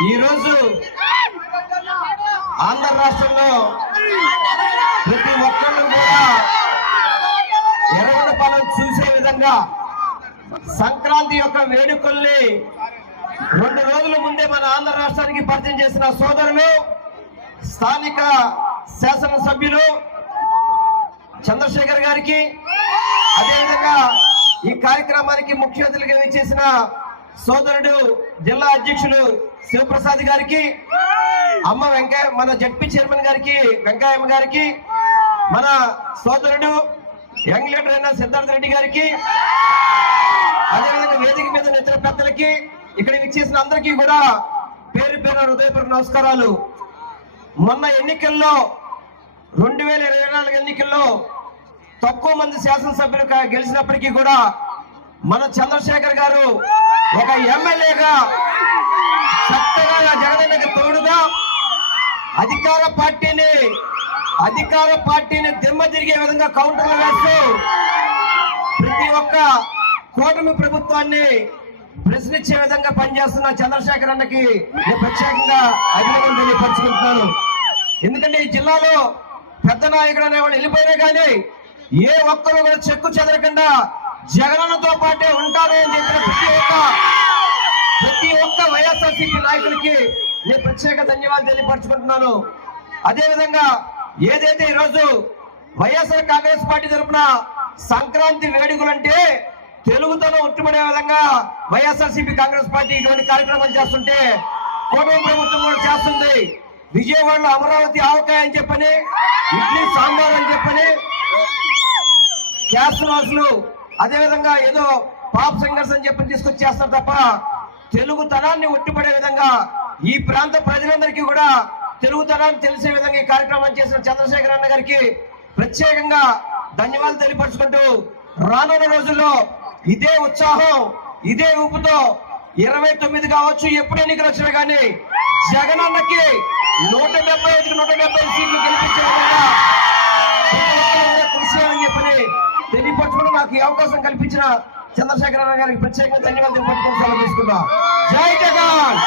ఈరోజు ఆంధ్ర రాష్ట్రంలో ప్రతి ఒక్కళ్ళు కూడా ఎర్రగొండ పనులు చూసే విధంగా సంక్రాంతి యొక్క వేడుకల్ని రెండు రోజుల ముందే మన ఆంధ్ర రాష్ట్రానికి పరిచయం చేసిన సోదరులు స్థానిక శాసనసభ్యులు చంద్రశేఖర్ గారికి అదేవిధంగా ఈ కార్యక్రమానికి ముఖ్య అతిథిగా ఇచ్చేసిన సోదరుడు జిల్లా అధ్యక్షులు శివప్రసాద్ గారికి అమ్మ వెంకయ్య మన జడ్పీ చైర్మన్ గారికి వెంకయ్యమ్మ గారికి మన సోదరుడు యంగ్ లీడర్ అయిన సిద్ధార్థ రెడ్డి గారికి అదేవిధంగా వేదిక మీద ఇతర పెద్దలకి ఇక్కడ ఇచ్చేసిన అందరికీ కూడా పేరు పేరు హృదయపూర్వక నమస్కారాలు. మొన్న ఎన్నికల్లో రెండు వేల ఇరవై నాలుగు ఎన్నికల్లో తక్కువ మంది శాసనసభ్యులు గెలిచినప్పటికీ కూడా మన చంద్రశేఖర్ గారు ఒక ఎమ్మెల్యేగా చక్కగా జగనన్నకి తోడుగా అధికార పార్టీని అధికార పార్టీని దిమ్మ తిరిగే విధంగా కౌంటర్లు వేస్తూ ప్రతి ఒక్క కూటమి ప్రభుత్వాన్ని ప్రశ్నించే విధంగా పనిచేస్తున్న చంద్రశేఖర్ అన్నకి నేను ప్రత్యేకంగా అభినందనలు తెలియపరుచుకుంటున్నాను. ఎందుకంటే ఈ జిల్లాలో పెద్ద నాయకుడు అనేవాడు వెళ్ళిపోయినా కానీ ఏ ఒక్కరు కూడా చెక్కు చెదరకుండా జగనన్నతో పాటే ఉంటారు అని చెప్పిన ప్రతి వైఎస్ఆర్సీపీ నాయకులకి నేను ప్రత్యేక ధన్యవాదాలు తెలియపరచుకుంటున్నాను. అదేవిధంగా ఏదైతే ఈరోజు వైఎస్ఆర్ కాంగ్రెస్ పార్టీ తరఫున సంక్రాంతి వేడుకలంటే తెలుగుతనం ఉట్టుబడే విధంగా వైఎస్ఆర్సీపీ కాంగ్రెస్ పార్టీ ఇటువంటి కార్యక్రమాలు చేస్తుంటే కోటమి ప్రభుత్వం కూడా చేస్తుంది. విజయవాడలో అమరావతి ఆవకాయ అని చెప్పని ఇడ్లీ సాంబార్ అని చెప్పని క్యాస్ట్ వాసులు అదేవిధంగా ఏదో పాప్ సింగర్స్ అని చెప్పి తీసుకొచ్చి చేస్తారు తప్ప తెలుగుతనాన్ని ఒట్టిపడే విధంగా ఈ ప్రాంత ప్రజలందరికీ కూడా తెలుగుతనాన్ని తెలిసే విధంగా ఈ కార్యక్రమం చేసిన చంద్రశేఖర్ అన్న గారికి ప్రత్యేకంగా ధన్యవాదాలు తెలియపరుచుకుంటూ రానున్న రోజుల్లో ఇదే ఉత్సాహం ఇదే ఊపుతో ఇరవై తొమ్మిది కావచ్చు ఎప్పుడు ఎన్నికలు వచ్చినా కానీ జగనన్నకి నూట డెబ్బై ఐదుకి నూట డెబ్బై ఐదు సీట్లు గెలిపించే విధంగా కృషి చేయాలని చెప్పని తెలియపరచుకుని నాకు ఈ అవకాశం కల్పించిన చంద్రశేఖరరావు గారికి ప్రత్యేకంగా ధన్యవాదాలు తెలియపరచుకుని సెలవు తీసుకున్నా జై జగన్!